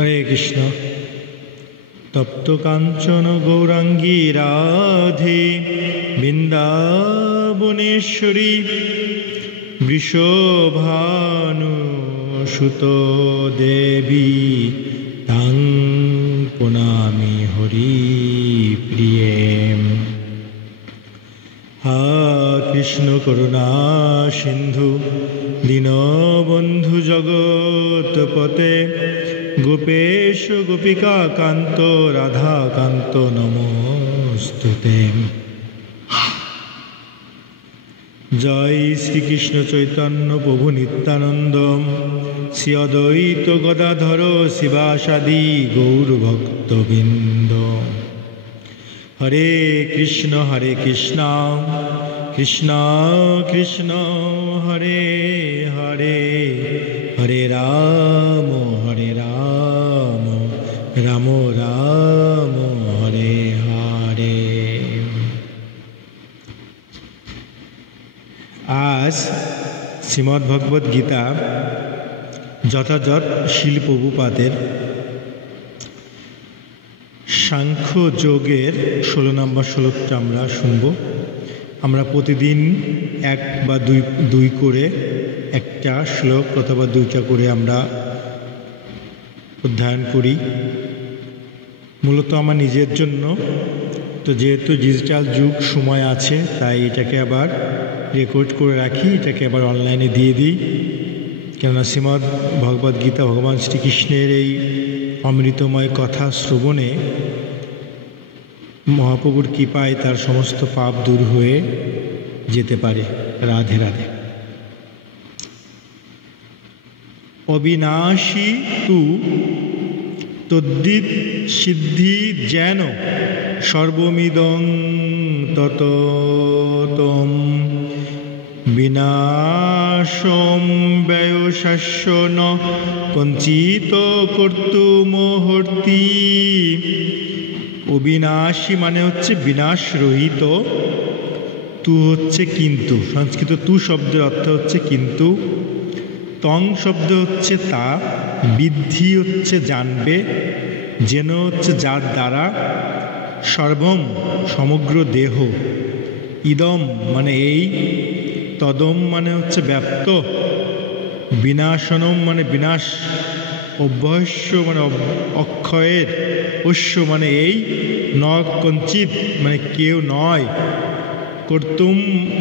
হরে কৃষ্ণ। তপ্ত কাঞ্চন গৌরাঙ্গী রাধে বৃন্দাবনেশ্বরী বৃষভানুসুত দেবী তাং প্রণামি হরি প্রিয়ে। হা কৃষ্ণ করুণা সিন্ধু দীনবন্ধু জগৎপতে গোপেশ গোপিকা কান্ত রাধা কান্ত নমস্তুতে। জয় শ্রীকৃষ্ণ চৈতন্য প্রভু নিত্যানন্দ শ্রী অদ্বৈত গদাধর শিবাসাদি গৌর ভক্তবৃন্দ। হরে কৃষ্ণ কৃষ্ণ কৃষ্ণ হরে হরে, হরে রাম রাম রাম হরে হরে। আজ শ্রীমদ্ ভগবদ্ গীতা যথাযথ শিল প্রভুপাদের সাংখ্য যোগের 16 নম্বর শ্লোকটা আমরা শুনব। আমরা প্রতিদিন এক বা দুই করে একটা শ্লোক অথবা দুইটা করে আমরা অধ্যয়ন করি, মূলত আমার নিজের জন্য। তো যেহেতু ডিজিটাল যুগ সময় আছে, তাই এটাকে আবার রেকর্ড করে রাখি, এটাকে আবার অনলাইনে দিয়ে দিই। কেননা শ্রীমদ্ ভগবদ্গীতা ভগবান শ্রীকৃষ্ণের এই অমৃতময় কথা শ্রবণে মহাপ্রভুর কৃপায় তার সমস্ত পাপ দূর হয়ে যেতে পারে। রাধে রাধে। অবিনাশী তু তদ্দিত সিদ্ধি যেন সর্বমিদং তততম বিনাশম ব্যয়শস্য ন কঞ্চিত কর্তুমহর্তি। অবিনাশী মানে হচ্ছে বিনাশ রহিত, তু হচ্ছে কিন্তু, সংস্কৃত তু শব্দের অর্থ হচ্ছে কিন্তু, তং শব্দ হচ্ছে তা, বিদ্ধি হচ্ছে জানবে, যেন হচ্ছে যার দ্বারা, সর্বম সমগ্র দেহ, ইদম মানে এই, তদম মানে হচ্ছে ব্যাপ্ত, বিনাশনম মানে বিনাশ, অভ্যস্য মানে অক্ষয়ের, অশ্য মানে এই, ন কঞ্চিত মানে কেউ নয়, কর্তুম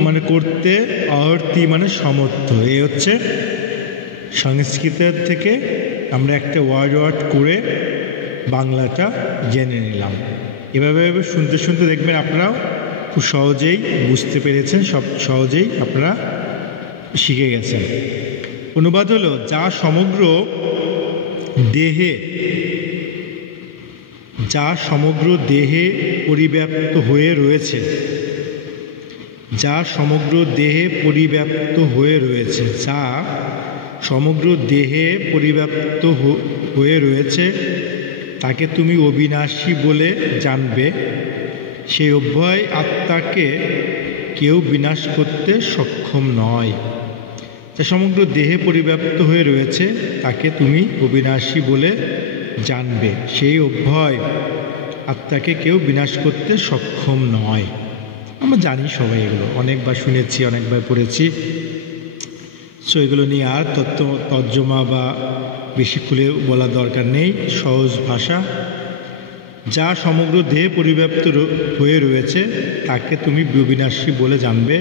মানে করতে, অহর্তি মানে সমর্থ। এই হচ্ছে সংস্কৃতের থেকে আমরা একটা ওয়ার্ড করে বাংলাটা জেনে নিলাম। এভাবে শুনতে শুনতে দেখবেন আপনারাও খুব সহজেই বুঝতে পেরেছেন, সব সহজেই আপনারা শিখে গেছেন। অনুবাদ হলো, যা সমগ্র দেহে পরিব্যাপ্ত হয়ে রয়েছে, যা সমগ্র দেহে পরিব্যাপ্ত হয়ে রয়েছে, যা সমগ্র দেহে পরিব্যাপ্ত হয়ে রয়েছে, তাকে তুমি অবিনাশী বলে জানবে। সেই অভয় আত্মাকে কেউ বিনাশ করতে সক্ষম নয়। যা সমগ্র দেহে পরিব্যাপ্ত হয়ে রয়েছে, তাকে তুমি অবিনাশী বলে জানবে। সেই অভয় আত্মাকে কেউ বিনাশ করতে সক্ষম নয়। আমরা জানি সবাই, এগুলো অনেকবার শুনেছি, অনেকবার পড়েছি। সো এগুলো নিয়ে আর তর্জমা বা বেশি খুলে বলার দরকার নেই, সহজ ভাষা। যা সমগ্র দেহে পরিব্যাপ্ত হয়ে রয়েছে, তাকে তুমি অবিনাশী বলে জানবে।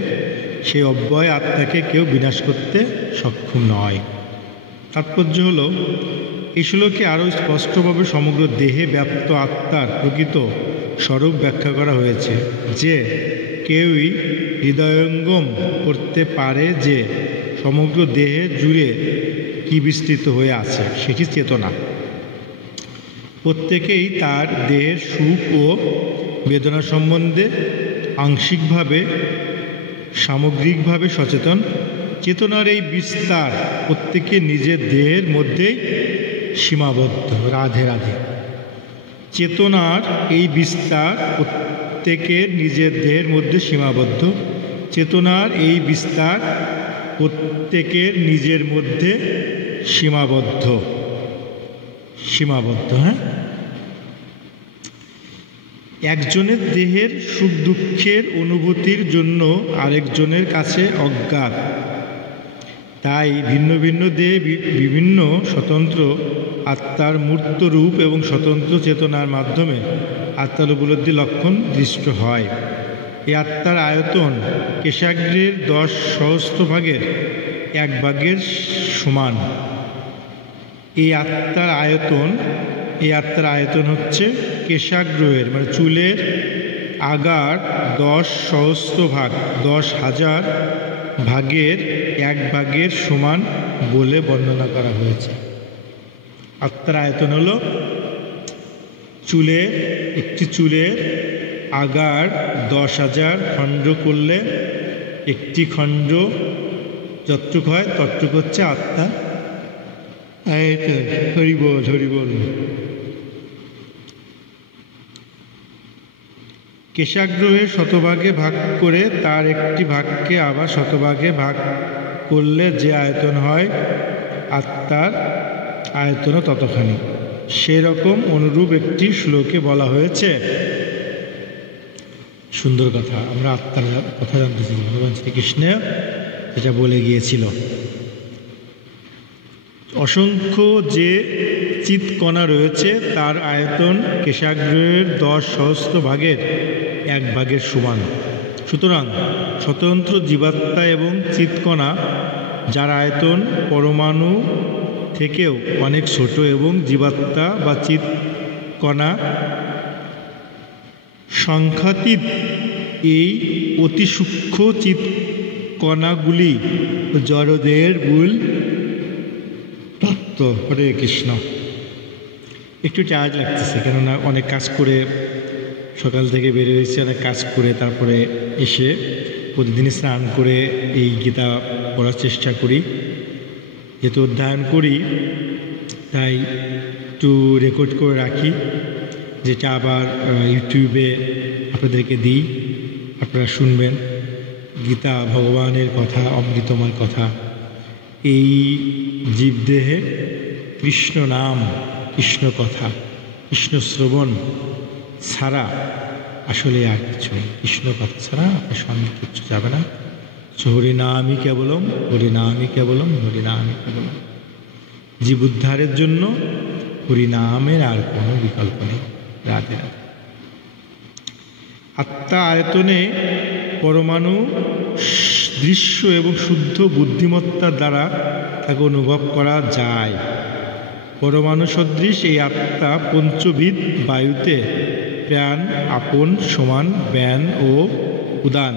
সেই অব্যয় আত্মাকে কেউ বিনাশ করতে সক্ষম নয়। তাৎপর্য হলো, এই শ্লোকে আরও স্পষ্টভাবে সমগ্র দেহে ব্যাপ্ত আত্মার প্রকৃত স্বরূপ ব্যাখ্যা করা হয়েছে, যে কেউই হৃদয়ঙ্গম করতে পারে যে সমগ্র দেহে জুড়ে কি বিস্তৃত হয়ে আছে, সেটি চেতনা। প্রত্যেকেই তার দেহের সুখ ও বেদনা সম্বন্ধে আংশিকভাবে সামগ্রিকভাবে সচেতন। চেতনার এই বিস্তার প্রত্যেকের নিজের দেহের মধ্যেই সীমাবদ্ধ। রাধে রাধে। চেতনার এই বিস্তার প্রত্যেকের নিজের দেহের মধ্যে সীমাবদ্ধ। চেতনার এই বিস্তার প্রত্যেকের নিজের মধ্যে সীমাবদ্ধ। সীমাবদ্ধ। হ্যাঁ, একজনের দেহের সুখ দুঃখের অনুভূতির জন্য আরেকজনের কাছে অজ্ঞাত। তাই ভিন্ন ভিন্ন দেহে বিভিন্ন স্বতন্ত্র আত্মার মূর্ত রূপ এবং স্বতন্ত্র চেতনার মাধ্যমে আত্মার উপলব্ধি লক্ষণ দৃষ্ট হয়। এই আত্মার আয়তন কেশাগ্রের 10 সহস্রভাগের 1 ভাগের সমান। এই আত্মার আয়তন হচ্ছে কেশাগ্রের মানে চুলের আগার 10 সহস্র ভাগ 10,000 ভাগের 1 ভাগের সমান বলে বর্ণনা করা হয়েছে। আত্মার আয়তন হলো একটি চুলের আগার 10,000 খণ্ড করলে একটি খণ্ড যতটুক হয় ততটুক হচ্ছে আত্মার আয়তন। হরি বল, হরি বল। কেশাগ্রের শতভাগে ভাগ করে তার একটি ভাগকে আবার শতভাগে ভাগ করলে যে আয়তন হয় আত্মার আয়তনও ততখানি। সেরকম অনুরূপ একটি শ্লোকে বলা হয়েছে। সুন্দর কথা। আমরা আত্মার কথা জানতেছি ভগবান শ্রীকৃষ্ণ যেটা বলে গিয়েছিল, অসংখ্য যে চিৎকণা রয়েছে তার আয়তন কেশাগ্রের 10 সহস্র ভাগের 1 ভাগের সমান। সুতরাং স্বতন্ত্র জীবাত্মা এবং চিৎকণা যার আয়তন পরমাণু থেকেও অনেক ছোট এবং জীবাত্মা বা চিৎকণা সংখ্যাতীত এই অতি সূক্ষ্ম চিৎকণাগুলি জড়দেহের মূল তত্ত্ব। হরে কৃষ্ণ। একটু চার্জ লাগতেছে, কেননা অনেক কাজ করে সকাল থেকে বের হয়েছে, অনেক কাজ করে তারপরে এসে প্রতিদিনই স্নান করে এই গীতা পড়ার চেষ্টা করি। যেহেতু অধ্যয়ন করি তাই একটু রেকর্ড করে রাখি, যেটা আবার ইউটিউবে আপনাদেরকে দিই, আপনারা শুনবেন। গীতা ভগবানের কথা, অমৃতময় কথা। এই জীবদেহে কৃষ্ণ নাম, কৃষ্ণ কথা, কৃষ্ণ শ্রবণ ছাড়া আসলে আর কিছু নেই। কৃষ্ণ কথা ছাড়া আপনার সামনে কিচ্ছু যাবে না। হরিনামই কেবলম, হরিনামই কেবলম, হরিনামই কেবলম। জীব উদ্ধারের জন্য হরিনামের আর কোনো বিকল্প নেই। রাধে রাধে। আত্মা আয়তনে পরমাণু দৃশ্য এবং শুদ্ধ বুদ্ধিমত্তার দ্বারা তাকে অনুভব করা যায়। পরমাণু সদৃশ এই আত্মা পঞ্চবিধ বায়ুতে প্রাণ, আপন, সমান, ব্যান ও উদান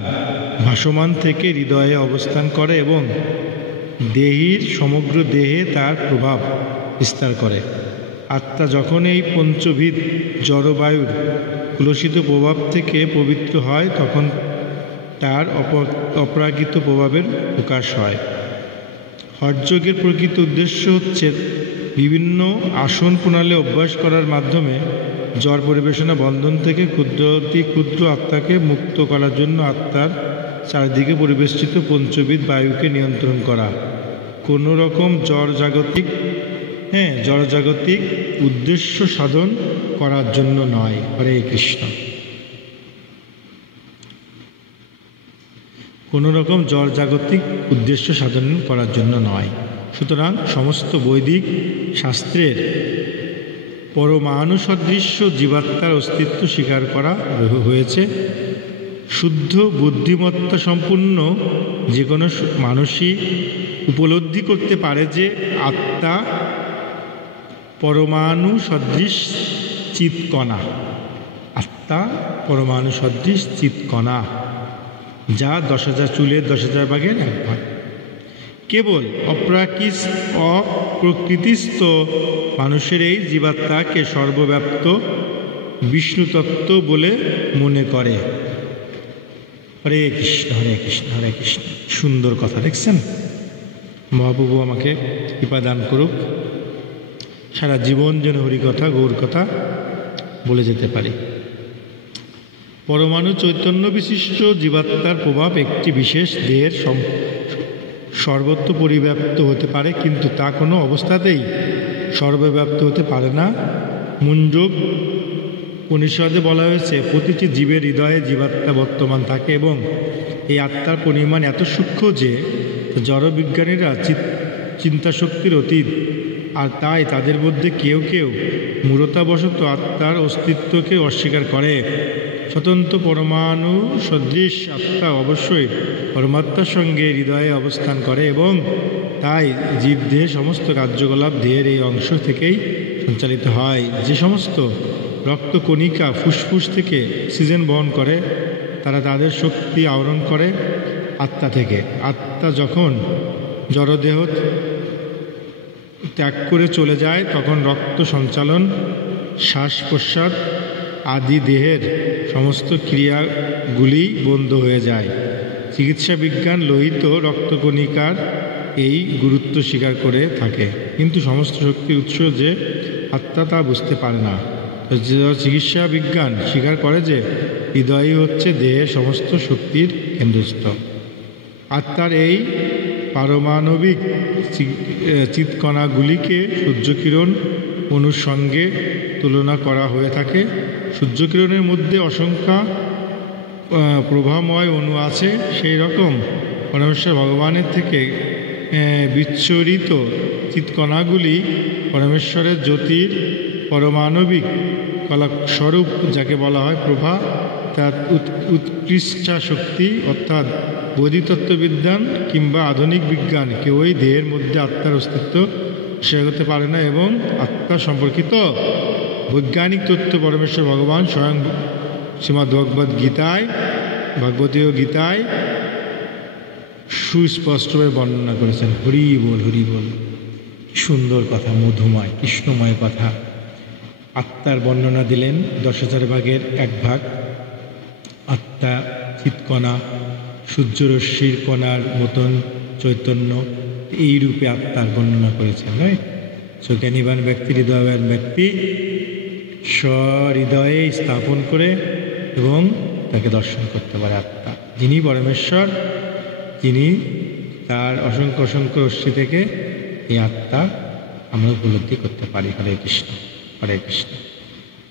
ভাসমান থেকে হৃদয়ে অবস্থান করে এবং দেহীর সমগ্র দেহে তার প্রভাব বিস্তার করে। আত্মা যখন এই পঞ্চবিধ জড়বায়ুর কলুষিত প্রভাব থেকে পবিত্র হয় তখন তার অপরাগিত প্রভাবের প্রকাশ হয়। হঠযোগের প্রকৃত উদ্দেশ্য হচ্ছে বিভিন্ন আসন প্রণালী অভ্যাস করার মাধ্যমে জড় পরিবেশনা বন্ধন থেকে অতি ক্ষুদ্র আত্মাকে মুক্ত করার জন্য আত্মার চারদিকে পরিবেষ্টিত পঞ্চবিধ বায়ুকে নিয়ন্ত্রণ করা। কোনো রকম জড়জাগতিক উদ্দেশ্য সাধন করার জন্য নয়। হরে কৃষ্ণ। কোনো রকম জড়জাগতিক উদ্দেশ্য সাধন করার জন্য নয়। সুতরাং সমস্ত বৈদিক শাস্ত্রের পরমাণু সদৃশ্য জীবাত্মার অস্তিত্ব স্বীকার করা হয়েছে। শুদ্ধ বুদ্ধিমত্তা সম্পূর্ণ যে কোনো মানুষই উপলব্ধি করতে পারে যে আত্মা পরমাণু সদৃশ চিৎকণা। আত্মা পরমাণু সদৃশ চিৎকণা, যা 10,000 চুলের 10,000 ভাগের 1 ভাগ। কেবল অপ্রকৃতিস্থ মানুষের এই জীবাত্মাকে সর্বব্যাপ্ত বিষ্ণুতত্ত্ব বলে মনে করে। হরে কৃষ্ণ, হরে কৃষ্ণ, হরে কৃষ্ণ। সুন্দর কথা দেখছেন। মহাপ্রভু আমাকে কৃপা দান করুক, সারা জীবন যেন হরিকথা গৌর কথা বলে যেতে পারি। পরমাণু চৈতন্য বিশিষ্ট জীবাত্মার প্রভাব একটি বিশেষ দেহের সর্বত্র পরিব্যাপ্ত হতে পারে, কিন্তু তা কোনো অবস্থাতেই সর্বব্যাপ্ত হতে পারে না। মুণ্ডক উপনিষদে বলা হয়েছে, প্রতিটি জীবের হৃদয়ে জীবাত্মা বর্তমান থাকে এবং এই আত্মার পরিমাণ এত সূক্ষ্ম যে জড়বিজ্ঞানীরা চিন্তাশক্তির অতীত, আর তাই তাদের মধ্যে কেউ কেউ মূঢ়তাবশত আত্মার অস্তিত্বকে অস্বীকার করে। স্বতন্ত্র পরমাণু সদৃশ আত্মা অবশ্যই পরমাত্মার সঙ্গে হৃদয়ে অবস্থান করে এবং তাই জীবদেহের সমস্ত কার্যকলাপ দেহের এই অংশ থেকেই সঞ্চালিত হয়। যে সমস্ত রক্তকণিকা ফুসফুস থেকে অক্সিজেন বহন করে তারা তাদের শক্তি আহরণ করে আত্মা থেকে। আত্মা যখন জড়দেহ ত্যাগ করে চলে যায় তখন রক্ত সঞ্চালন, শ্বাস প্রশ্বাস আদি দেহের সমস্ত ক্রিয়াগুলি বন্ধ হয়ে যায়। চিকিৎসা বিজ্ঞান লোহিত রক্তকণিকার এই গুরুত্ব স্বীকার করে থাকে, কিন্তু সমস্ত শক্তির উৎস যে আত্মা তা বুঝতে পারে না। চিকিৎসা বিজ্ঞান স্বীকার করে যে হৃদয়ই হচ্ছে দেহের সমস্ত শক্তির কেন্দ্রস্থ। আত্মার এই পারমাণবিক চিৎকণাগুলিকে সূর্যকিরণ অণুর সঙ্গে তুলনা করা হয়ে থাকে। সূর্যকিরণের মধ্যে অসংখ্য প্রভাময় অণু আছে, সেই রকম পরমেশ্বর ভগবানের থেকে বিচ্ছুরিত চিৎকণাগুলি পরমেশ্বরের জ্যোতির পারমাণবিক কলাস্বরূপ, যাকে বলা হয় প্রভা। তার উৎকৃষ্টা শক্তি, অর্থাৎ বৈদিতত্ত্ববিজ্ঞান কিংবা আধুনিক বিজ্ঞান কেউই দেহের মধ্যে আত্মার অস্তিত্ব স্বীকার করতে পারে না এবং আত্মা সম্পর্কিত বৈজ্ঞানিক তথ্য পরমেশ্বর ভগবান স্বয়ং শ্রীমদ্ ভাগবতীয় গীতায় সুস্পষ্টভাবে বর্ণনা করেছেন। হরি বল, হরি বল। সুন্দর কথা, মধুময় কৃষ্ণময় কথা। আত্মার বর্ণনা দিলেন 10,000 ভাগের 1 ভাগ। আত্মা চিৎকণা, সূর্যরশ্মির কণার মতন চৈতন্য, এই রূপে আত্মার বর্ণনা করেছেন। রাইট? সো জ্ঞানীবান ব্যক্তি, হৃদয়বান ব্যক্তি স্বহৃদয়ে স্থাপন করে এবং তাকে দর্শন করতে পারে আত্মা, যিনি পরমেশ্বর, যিনি তার অসংখ্য অসংখ্য রশ্মি থেকে এই আত্মা আমরা উপলব্ধি করতে পারি। হরে কৃষ্ণ, হরে কৃষ্ণ।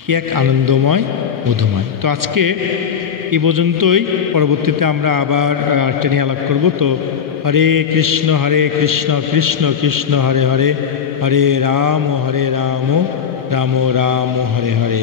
কি এক আনন্দময়, মধুময়। তো আজকে এই পর্যন্তই। পরবর্তীতে আমরা আবার একটা নিয়ে আলাপ করবো। তো হরে কৃষ্ণ কৃষ্ণ কৃষ্ণ হরে হরে, হরে রাম রাম রাম হরে হরে।